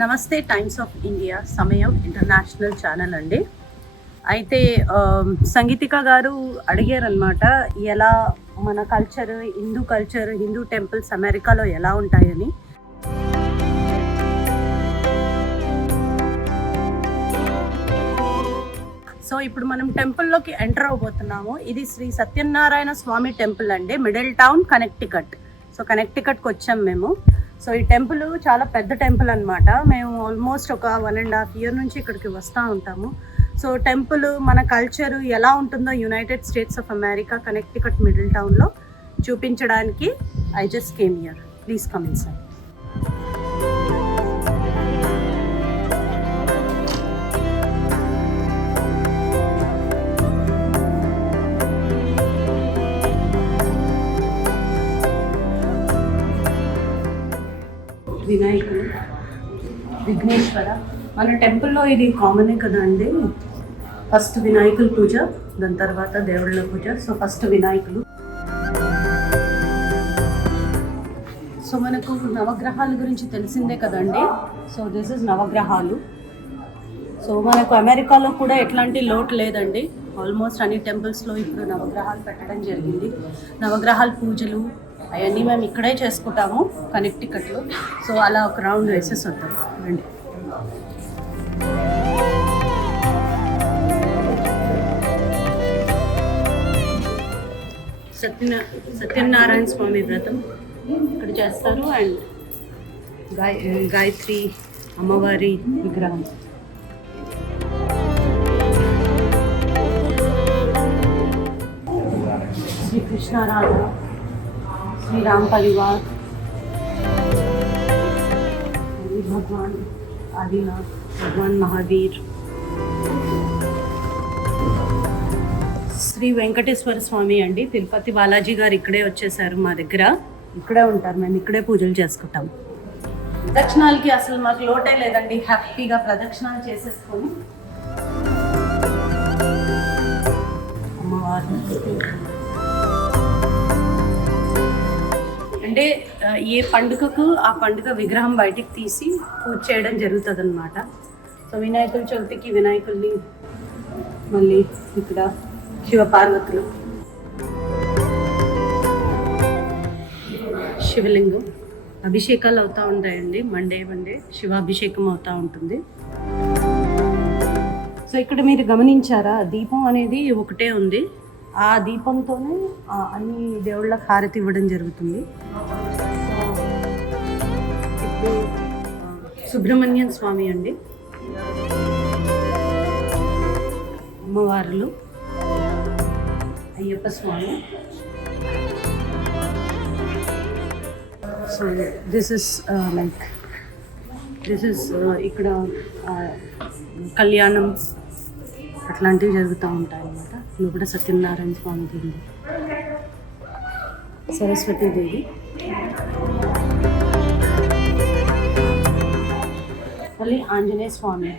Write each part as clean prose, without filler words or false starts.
నమస్తే times of India సమయం international channel అండి. అయితే సంగీతిక గారు అడిగారనమాట, ఎలా మన కల్చర్, హిందూ టెంపుల్స్ అమెరికాలో ఎలా ఉంటాయని. సో ఇప్పుడు మనం టెంపుల్లోకి ఎంటర్ అవబోతున్నాము. ఇది శ్రీ సత్యనారాయణ స్వామి టెంపుల్ అండి, మిడిల్ టౌన్, కనెక్టికట్. సో కనెక్టికట్కి వచ్చాం మేము. సో ఈ టెంపుల్ చాలా పెద్ద టెంపుల్ అనమాట. మేము ఆల్మోస్ట్ ఒక 1.5 years నుంచి ఇక్కడికి వస్తూ ఉంటాము. సో టెంపుల్ మన కల్చర్ ఎలా ఉంటుందో United states of America Connecticut middle టౌన్లో చూపించడానికి I just came here. Please come inside. వినాయకుడు, విఘ్నేశ్వర. మన టెంపుల్లో ఇది కామనే కదా అండి. ఫస్ట్ వినాయకుల పూజ, దాని తర్వాత దేవుళ్ళ పూజ. సో ఫస్ట్ వినాయకులు. సో మనకు నవగ్రహాల గురించి తెలిసిందే కదండి. సో దిస్ ఇస్ నవగ్రహాలు. సో మనకు అమెరికాలో కూడా ఎట్లాంటి లోటు లేదండి. ఆల్మోస్ట్ అన్ని టెంపుల్స్లో ఇప్పుడు నవగ్రహాలు పెట్టడం జరిగింది. నవగ్రహాల పూజలు అవన్నీ మేము ఇక్కడే చేసుకుంటాము కనెక్టికట్లో. సో అలా ఒక రౌండ్ వేసేసి వద్దాం రండి. సత్యనారాయణ స్వామి వ్రతం ఇక్కడ చేస్తారు. అండ్ గాయత్రి అమ్మవారి విగ్రహం. శ్రీకృష్ణారాధన, శ్రీరాम परिवार, भगवान आदिनाथ, भगवान महावीर, శ్రీ వెంకటేశ్వర స్వామి అండి. తిరుపతి బాలాజీ గారు ఇక్కడే వచ్చేసారు, మా దగ్గర ఇక్కడే ఉంటారు. మేము ఇక్కడే పూజలు చేసుకుంటాం. ప్రదక్షిణాలకి అసలు మాకు లోటే లేదండి. హ్యాపీగా ప్రదక్షిణాలు చేసేసుకొని అమ్మవారు అంటే ఏ పండుగకు ఆ పండుగ విగ్రహం బయటికి తీసి పూజ చేయడం జరుగుతుంది అనమాట. సో వినాయకుల చవితికి వినాయకుల్ని, మళ్ళీ ఇక్కడ శివపార్వతులు, శివలింగం, అభిషేకాలు అవుతూ ఉంటాయండి. మండే శివాభిషేకం అవుతూ ఉంటుంది. సో ఇక్కడ మీరు గమనించారా, దీపం అనేది ఒకటే ఉంది. ఆ దీపంతోనే అన్ని దేవుళ్ళకి హారతి ఇవ్వడం జరుగుతుంది. ఇప్పుడు సుబ్రహ్మణ్యం స్వామి అండి, అమ్మవార్లు, అయ్యప్ప స్వామి. సో దిస్ ఇస్ ఇక్కడ కళ్యాణం అట్లాంటివి జరుగుతూ ఉంటాయి అన్నమాట. ఇప్పుడు కూడా సత్యనారాయణ స్వామి ఉంది, సరస్వతీదేవి, మళ్ళీ ఆంజనేయ స్వామి.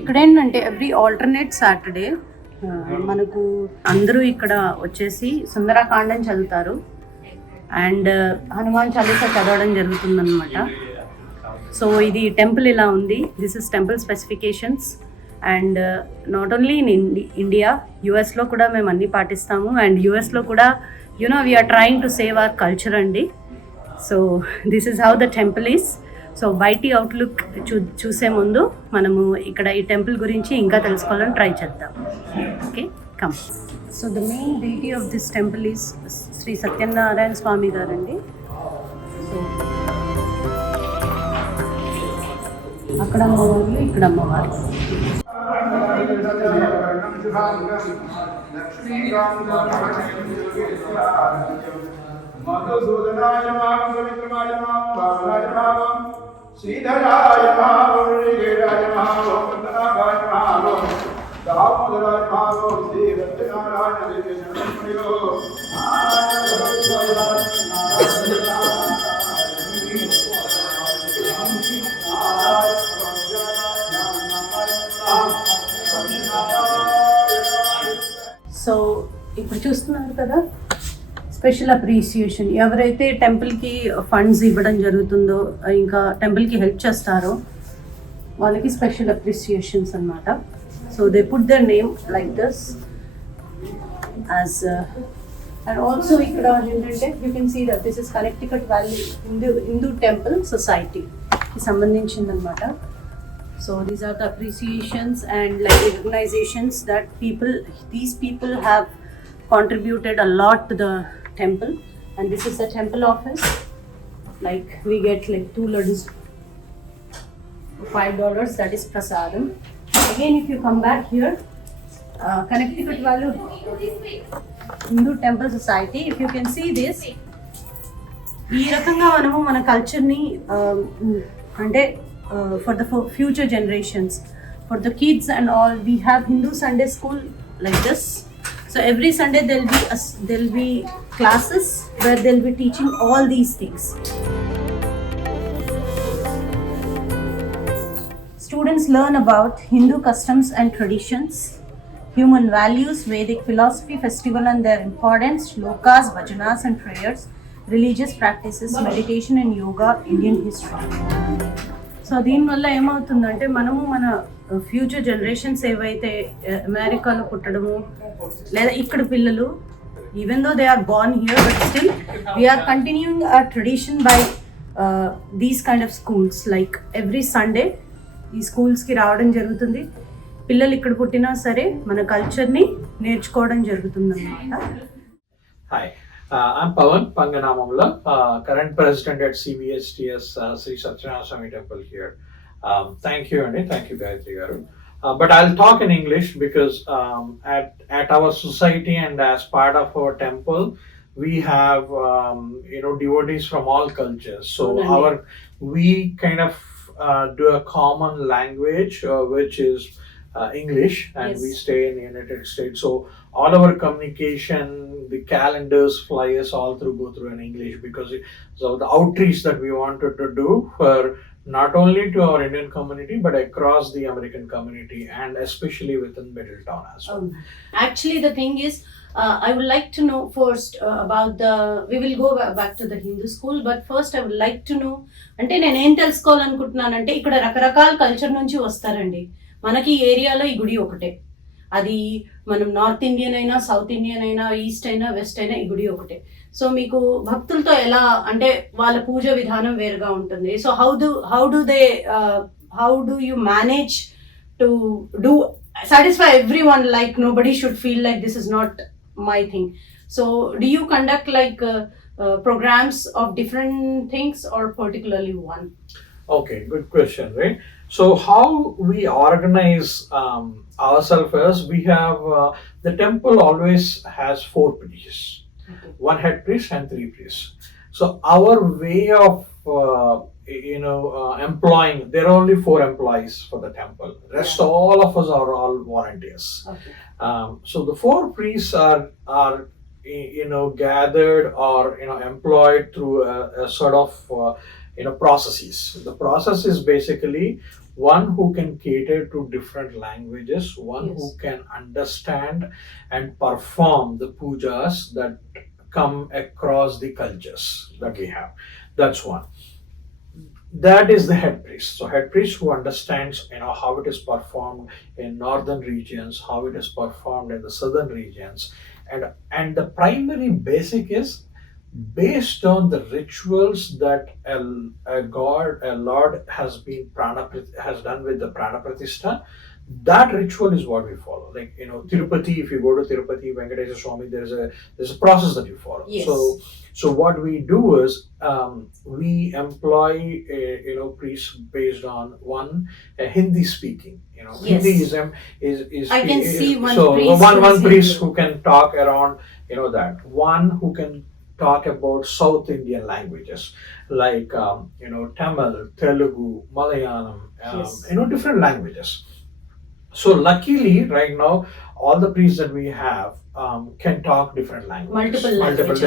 ఇక్కడ ఏంటంటే ఎవ్రీ ఆల్టర్నేట్ సాటర్డే మనకు అందరూ ఇక్కడ వచ్చేసి సుందరకాండం చదువుతారు అండ్ హనుమాన్ చాలీసా చదవడం జరుగుతుందన్నమాట. సో ఇది టెంపుల్ ఇలా ఉంది. This is temple specifications. And not only in India, యుఎస్లో కూడా మేము అన్నీ పాటిస్తాము. అండ్ యుఎస్లో కూడా we are trying to save our culture అండి. So this is how the temple is. So బయటి అవుట్లుక్ చూసే ముందు మనము ఇక్కడ ఈ టెంపుల్ గురించి ఇంకా తెలుసుకోవాలని ట్రై చేద్దాం. Okay, come. So the main deity of this temple is Sri Satyanarayana Swami గారండి. సో అక్కడ అమ్మవారు, ఇక్కడ అమ్మవారు. మధుసూదనాయ నమః, పవిత్రమాయ నమః, పావనాయ నమః, శ్రీధరాయ నమః, శ్రీరాయ నమః, వందనాయ నమః, దామోదరాయ నమః, శ్రీ సత్యనారాయణ దివ్య శరణమునిలో సో ఇప్పుడు చూస్తున్నారు కదా, స్పెషల్ అప్రిసియేషన్. ఎవరైతే టెంపుల్కి ఫండ్స్ ఇవ్వడం జరుగుతుందో, ఇంకా టెంపుల్కి హెల్ప్ చేస్తారో వాళ్ళకి స్పెషల్ అప్రిసియేషన్స్ అన్నమాట. So they put their name like this as and also ఇక్కడ ఏంటంటే you can see that this is Connecticut valley Hindu temple సొసైటీకి సంబంధించిందనమాట. So these are the appreciations and like recognitions that these people have contributed a lot to the temple. And this is the temple office. Like we get like 2 laddus for $5, that is prasadam. Again, if you come back here, Connecticut Valley Hindu Temple Society, if you can see this, ఈ రకంగా మనము మన కల్చర్ని అంటే for the future generations, for the kids and all, we have Hindu Sunday school like this. So every Sunday there'll be classes where they'll be teaching all these things. Students learn about Hindu customs and traditions, human values, Vedic philosophy, festival and their importance, shlokas, vajanas and prayers, religious practices, meditation and yoga, Indian history. So దీనివల్ల ఏమవుతుందంటే మనము మన future generations ఏవైతే అమెరికాలో పుట్టడము లేదా ఇక్కడ పిల్లలు even though they are born here but still we are continuing our tradition by these kind of schools. Like every Sunday ఈ స్కూల్స్కి రావడం జరుగుతుంది. పిల్లలు ఇక్కడ పుట్టినా సరే మన కల్చర్ని నేర్చుకోవడం జరుగుతుంది అన్నమాట. Hi, I'm Pawan Panganamamla, current president at CVSTS Sri Satyanarayana Swamy Temple here. Thank you, Andy. Thank you, Gayatri Garu. But I'll talk in English because at our society and as part of our temple, we have devotees from all cultures. So we kind of do a common language, which is English, and yes. We stay in the United States. So all our communication, the calendars, flyers, all go through in English because so the outreach that we wanted to do for not only to our Indian community but across the American community and especially within Middletown as well. Actually, the thing is, I would like to know first about we will go back to the Hindu school, but first I would like to know, అంటే నేను ఏం తెలుసుకోవాలనుకుంటున్నానంటే ఇక్కడ రకరకాల కల్చర్ నుంచి వస్తారండి. మనకి ఈ ఏరియాలో ఈ గుడి ఒకటే, అది మనం నార్త్ ఇండియన్ అయినా సౌత్ ఇండియన్ అయినా ఈస్ట్ అయినా వెస్ట్ అయినా ఈ గుడి ఒకటే. సో మీకు భక్తులతో ఎలా అంటే వాళ్ళ పూజ విధానం వేరుగా ఉంటుంది. So how do you manage to do satisfy everyone, like nobody should feel like this is not my thing. So do you conduct like programs of different things or particularly one? Okay, good question, right? So how we organize ourselves is we have the temple always has 4 priests, okay. 1 head priest and 3 priests. So our way of employing, there are only 4 employees for the temple. Rest all of us are all volunteers. Okay. So the 4 priests are gathered or employed through a sort of processes. The process is basically one who can cater to different languages, one yes. who can understand and perform the pujas that come across the cultures that we have. That's one. That is the head priest. So head priest who understands how it is performed in northern regions, how it is performed in the southern regions, and the primary basic is based on the rituals that a lord has done with the prana pratishtha. That ritual is what we follow. Like Tirupati, if you go to Tirupati Venkateswara Swamy, there's a process that you follow. Yes. So what we do is we employ priests based on one Hindi speaking. Yes. Hinduism is I can see one so priest one priest who can talk around that. One who can talk about South Indian languages like Tamil, Telugu, Malayalam, yes. Different languages. So luckily right now all the priests that we have can talk different languages, multiple languages.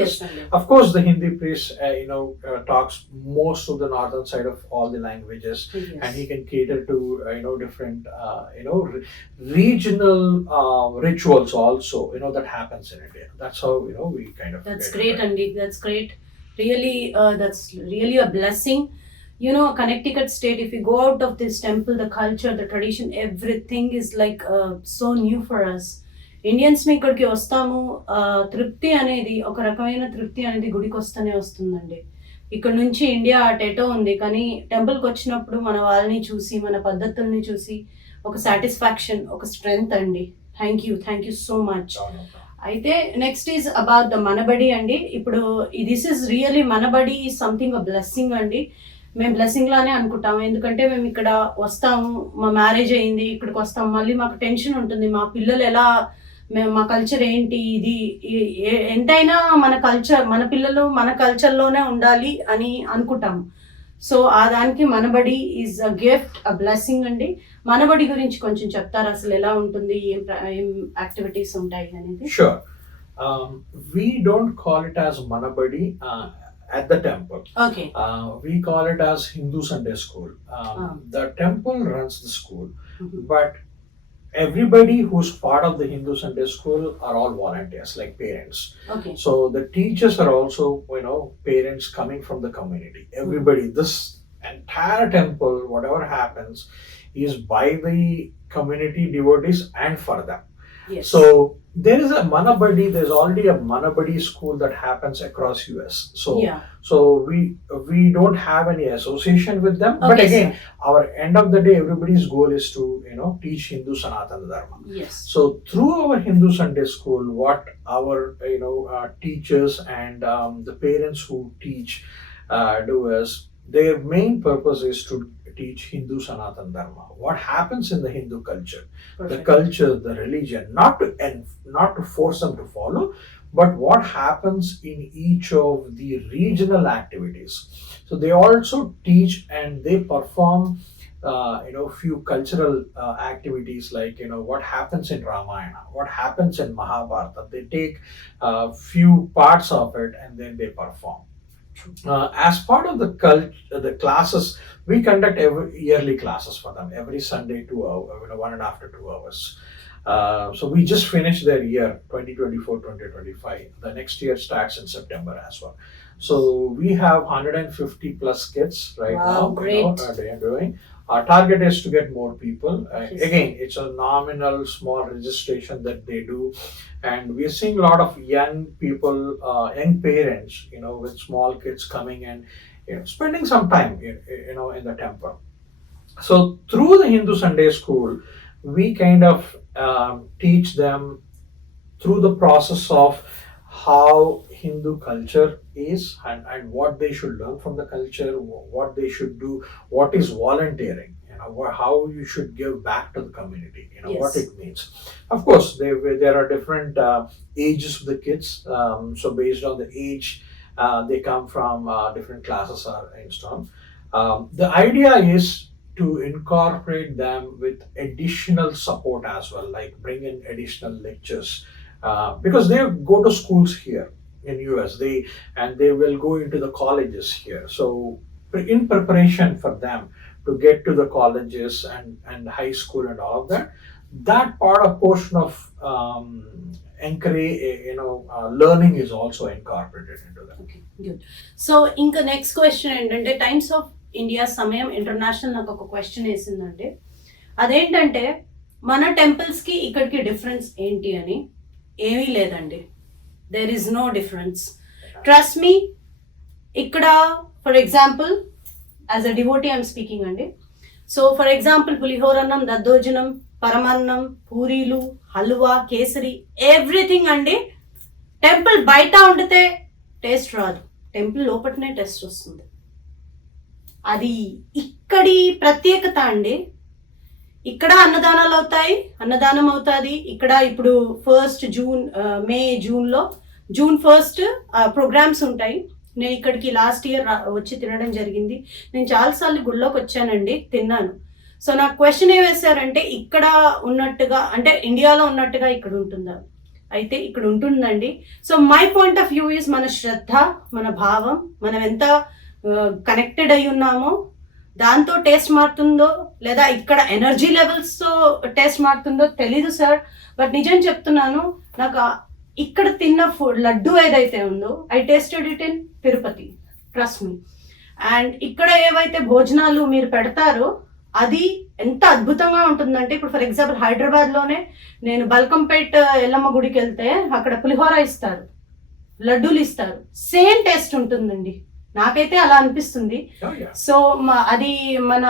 Yes, of course the Hindi priest talks most of the northern side of all the languages. yes. And he can cater to different regional rituals also that happens in India. That's how we kind of That's great, Andy. That's great. Really, that's really a blessing Connecticut state, if you go out of this temple, the culture, the tradition, everything is like so new for us. Indians మీ ఇక్కడికి వస్తాము, తృప్తి అనేది, ఒక రకమైన తృప్తి అనేది గుడికి వస్తూనే వస్తుందండి. ఇక్కడ నుంచి ఇండియా అటేటో ఉంది, కానీ టెంపుల్కి వచ్చినప్పుడు మన వాళ్ళని చూసి, మన పద్ధతుల్ని చూసి ఒక సాటిస్ఫాక్షన్, ఒక స్ట్రెంగ్త్ అండి. Thank you so much. అయితే నెక్స్ట్ ఈజ్ అబౌట్ ద మనబడి అండి. ఇప్పుడు this is really Manabadi is something a blessing అండి. మేము బ్లెస్సింగ్ లానే అనుకుంటాము, ఎందుకంటే మేము ఇక్కడ వస్తాము, మా మ్యారేజ్ అయింది, ఇక్కడికి వస్తాము, మళ్ళీ మాకు టెన్షన్ ఉంటుంది, మా పిల్లలు ఎలా, మా కల్చర్ ఏంటి, ఇది ఎంతైనా మన కల్చర్, మన పిల్లలు మన కల్చర్లోనే ఉండాలి అని అనుకుంటాము. సో ఆ దానికి Manabadi is a gift, a blessing అండి. మనబడి గురించి కొంచెం చెప్తారా, అసలు ఎలా ఉంటుంది, ఏం యాక్టివిటీస్ ఉంటాయి అనేది? Sure. We don't call it as Manabadi at the temple. Okay. We call it as Hindu Sunday School. The temple runs the school, but everybody who's part of the Hindu Sunday School are all volunteers, like parents. Okay. So the teachers are also, parents coming from the community. Everybody, this entire temple, whatever happens, is by the community devotees and for them. Yes. So there is a Manabadi, there's already a Manabadi school that happens across US. So we don't have any association with them. Okay, but again, sir, our end of the day, everybody's goal is to, teach Hindu Sanatana Dharma. yes. So through our Hindu Sunday School, what our, teachers and the parents who teach do is, their main purpose is to teach Hindu Sanatana Dharma. What happens in the Hindu culture, Perfect. the culture, the religion, not to force them to follow, but what happens in each of the regional activities. So they also teach and they perform, few cultural activities, like, what happens in Ramayana, what happens in Mahabharata. They take few parts of it and then they perform. As part of the classes, we conduct yearly classes for them every Sunday, 2 hours, 1.5 to 2 hours. So we just finished their year 2024-2025. The next year starts in September as well. So we have 150 plus kids right Wow, now. great. They are doing. Our target is to get more people. Yes. Again, it's a nominal small registration that they do, and we're seeing a lot of young people, young parents, with small kids coming and spending some time, in the temple. So through the Hindu Sunday School, we kind of teach them through the process of how Hindu culture is and what they should learn from the culture, what they should do, what is volunteering, how you should give back to the community, Yes. what it means. Of course, there are different ages of the kids. So based on the age, they come from different classes are installed. The idea is to incorporate them with additional support as well, like bring in additional lectures, because they go to schools here in US, they will go into the colleges here. So in preparation for them to get to the colleges and high school and all of that part of portion of learning is also incorporated into that. Okay, good. So ఇంకా next question ఏంటంటే, times of India సమయం ఇంటర్నేషనల్ నాకు ఒక క్వశ్చన్ వేసిందంటే, అదేంటంటే మన టెంపుల్స్కి ఇక్కడికి డిఫరెన్స్ ఏంటి అని. ఏమీ లేదండి, there is no difference. Trust me. ఇక్కడ for example as a devotee I'm speaking అండి. సో ఫర్ ఎగ్జాంపుల్ పులిహోరన్నం, దద్దోజనం, పరమాన్నం, పూరీలు, హల్వా, కేసరి, ఎవ్రీథింగ్ అండి. టెంపుల్ బయట వండితే టేస్ట్ రాదు, టెంపుల్ లోపలనే టేస్ట్ వస్తుంది. అది ఇక్కడి ప్రత్యేకత అండి. ఇక్కడ అన్నదానాలు అవుతాయి, అన్నదానం అవుతుంది ఇక్కడ. ఇప్పుడు 1st జూన్, మే జూన్లో June 1st ప్రోగ్రామ్స్ ఉంటాయి. నేను ఇక్కడికి లాస్ట్ ఇయర్ వచ్చి తినడం జరిగింది. నేను చాలాసార్లు గుళ్ళోకి వచ్చానండి, తిన్నాను. సో నాకు క్వశ్చన్ ఏం వేశారంటే, ఇక్కడ ఉన్నట్టుగా అంటే ఇండియాలో ఉన్నట్టుగా ఇక్కడ ఉంటుందా? అయితే ఇక్కడ ఉంటుందండి. So my point of view is, మన శ్రద్ధ, మన భావం, మనం ఎంత కనెక్టెడ్ అయి ఉన్నామో దాంతో టేస్ట్ మారుతుందో, లేదా ఇక్కడ ఎనర్జీ లెవెల్స్తో టేస్ట్ మారుతుందో తెలీదు సార్. బట్ నిజం చెప్తున్నాను, నాకు ఇక్కడ తిన్న ఫుడ్ లడ్డు ఏదైతే ఉందో, I tasted it in Tirupati, trust me. And ఇక్కడ ఏవైతే భోజనాలు మీరు పెడతారో అది ఎంత అద్భుతంగా ఉంటుందంటే, ఇప్పుడు ఫర్ ఎగ్జాంపుల్ హైదరాబాద్లోనే నేను బల్కంపేట్ ఎల్లమ్మ గుడికి వెళ్తే అక్కడ పులిహోర ఇస్తారు, లడ్డూలు ఇస్తారు, సేమ్ టేస్ట్ ఉంటుందండి. నాకైతే అలా అనిపిస్తుంది. సో అది మన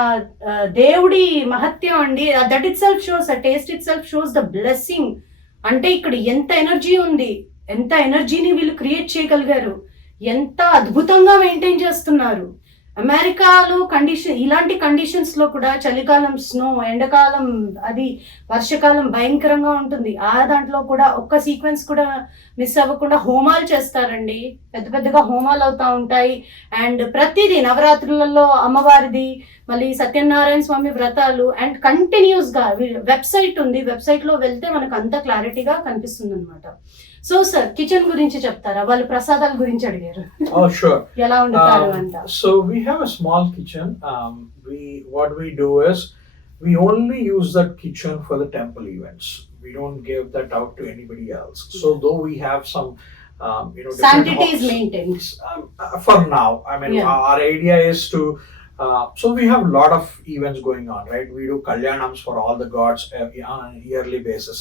దేవుడి మహత్యం అండి. That it self shows, taste it self shows the blessing. అంటే ఇక్కడ ఎంత ఎనర్జీ ఉంది, ఎంత ఎనర్జీని వీళ్ళు క్రియేట్ చేయగలిగారు, ఎంత అద్భుతంగా మెయింటైన్ చేస్తున్నారు. అమెరికాలో ఇలాంటి కండిషన్స్ లో కూడా చలికాలం స్నో, ఎండాకాలం అది, వర్షకాలం భయంకరంగా ఉంటుంది. ఆ దాంట్లో కూడా ఒక్క సీక్వెన్స్ కూడా మిస్ అవ్వకుండా హోమాలు చేస్తారండి. పెద్ద పెద్దగా హోమాలు అవుతా ఉంటాయి. అండ్ ప్రతిదీ నవరాత్రులలో అమ్మవారిది, మళ్ళీ సత్యనారాయణ స్వామి వ్రతాలు, అండ్ కంటిన్యూస్ గా వెబ్సైట్ ఉంది. వెబ్సైట్ లో వెళ్తే మనకు అంత క్లారిటీగా కనిపిస్తుంది అనమాట. సో సార్, కిచెన్ గురించి చెప్తారా? వాళ్ళు ప్రసాదాల గురించి అడిగారు. Oh, sure. ఎలా వండుతారు అంట. So we have a small kitchen. What we do is we only use that kitchen for the temple events. We don't give that out to anybody else. So though we have some, sanctity is maintained for now. I mean, Yeah. our idea is to. So we have a lot of events going on, right? We do kalyanams for all the gods on a yearly basis.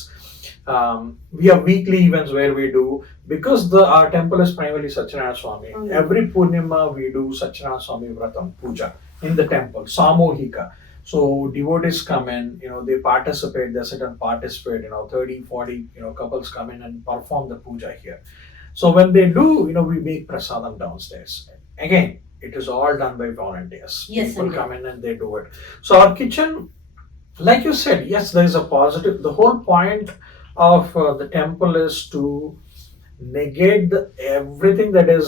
We have weekly events where we do, because our temple is primarily Satyanarayana Swamy. Okay. Every Purnima we do Satyanarayana Swamy Vratam Puja in the temple, Samohika. So devotees come in, they participate, they sit and participate, 30, 40, couples come in and perform the puja here. So when they do, we make prasadam downstairs. Again, it is all done by volunteers. Yes, People indeed. come in and they do it. So our kitchen, like you said, yes, there is a positive. The whole point of the temple is to negate everything that is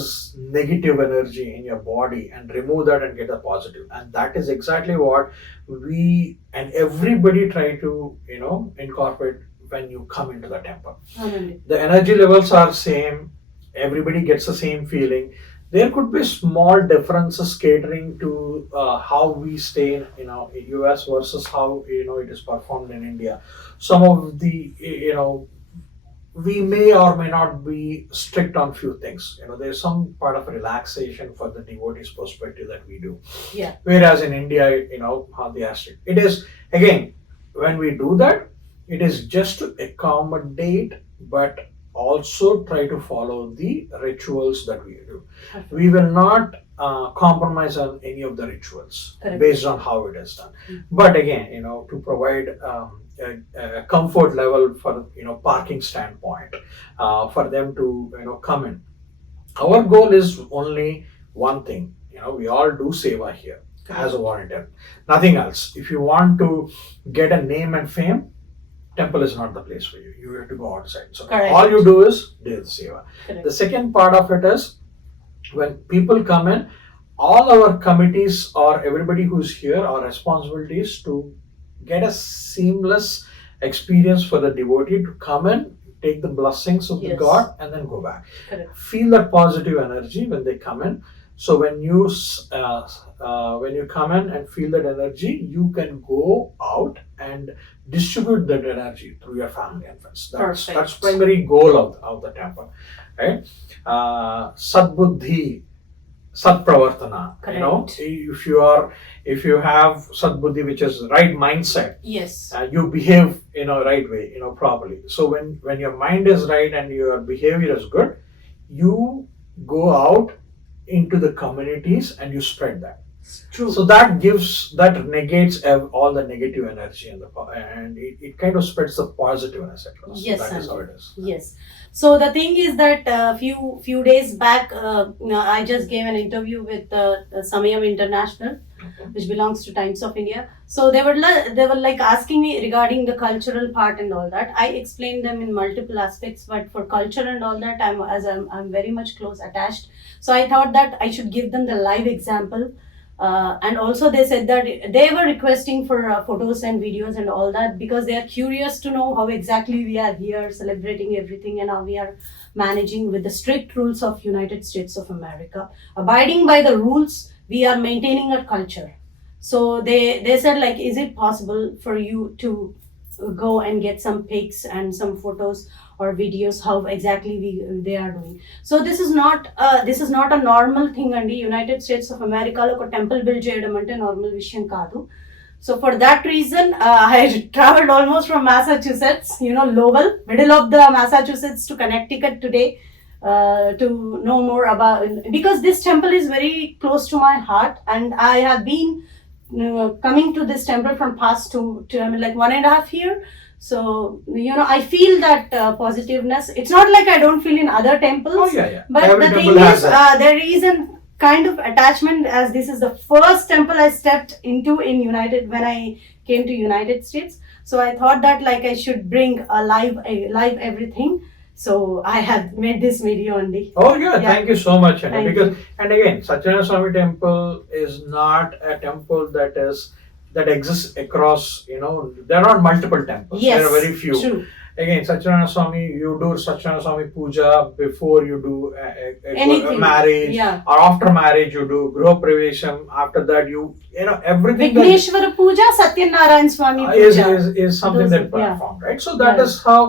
negative energy in your body and remove that and get a positive. And that is exactly what we and everybody try to incorporate when you come into the temple. The energy levels are same, everybody gets the same feeling. There could be small differences catering to how we stay in US versus how it is performed in India. Some of the we may or may not be strict on few things. There's some part of relaxation for the devotees perspective that we do. Yeah. Whereas in India, how they are strict. It is, again, when we do that, it is just to accommodate, but also try to follow the rituals that we do. We will not compromise on any of the rituals. Correct. Based on how it is done. But again, to provide a comfort level for parking standpoint, for them to come in. Our goal is only one thing. We all do seva here as a volunteer, nothing else. If you want to get a name and fame, temple is not the place for you. You have to go outside. So Correct. All you do is do the seva. Correct. The second part of it is, when people come in, all our committees or everybody who's here, our responsibility is to get a seamless experience for the devotee to come in, take the blessings of the Yes. God, and then go back. Correct. Feel that positive energy when they come in. So when you come in and feel that energy, you can go out and distribute that energy through your family and friends. That's primary goal of the temple, right? Sadbuddhi, Sadpravartana. Correct. If you have Sadbuddhi, which is right mindset, Yes. you behave right way, properly. So when your mind is right and your behavior is good, you go out into the communities and you spread that. True. So that negates all the negative energy and it kind of spreads the positiveness across. Yes, That is how it is. Yes. So the thing is that few days back, I just gave an interview with Samayam International, which belongs to Times of India. So they were like asking me regarding the cultural part and all that. I explained them in multiple aspects, but for culture and all that, I'm very much close attached. So I thought that I should give them the live example. And also they said that they were requesting for photos and videos and all that, because they are curious to know how exactly we are here celebrating everything and how we are managing with the strict rules of United States of America. Abiding by the rules, we are maintaining our culture. So they said, like, is it possible for you to go and get some pics and some photos or videos how exactly they are doing. So this is not a normal thing and United States of America lo oka temple build cheyadam ante normal vishayam kaadu. So for that reason, I traveled almost from Massachusetts, Lowell, middle of the Massachusetts, to Connecticut today to know more about, because this temple is very close to my heart, and I have been coming to this temple from past to I mean, like 1.5 years. So, I feel that positiveness. It's not like I don't feel in other temples. Oh, yeah. But Every the temple thing has is, that. there is a kind of attachment, as this is the first temple I stepped into when I came to United States. So I thought that like I should bring a live everything. So I have made this video only. Oh yeah, thank you so much, Anna. Thank Because and again, Satyanarayana Swamy Temple is not a temple that exists across. There are not multiple temples. Yes, There are very few. True. Again, Satyanarayana Swamy, you do Satyanarayana Swamy puja before you do a marriage, Yeah. or after marriage you do Griha Pravesham. After that, everything Vigneshwara Puja, Satyanarayana Swamy is Puja. is something Those- that yeah. performed, right? So that Right. is how.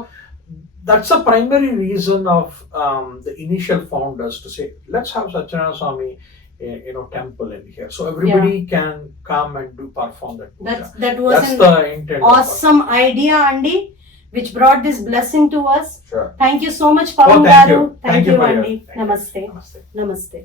That's the primary reason of the initial founders to say, let's have Satyanarayana Swamy, temple in here, so everybody can come and perform that puja. That was That's an the intent. awesome idea, Andy, which brought this blessing to us. Sure. Thank you so much, Pawan Oh, thank Garu. you. Thank you, for your- Andy. thank you. Namaste. Namaste. Namaste.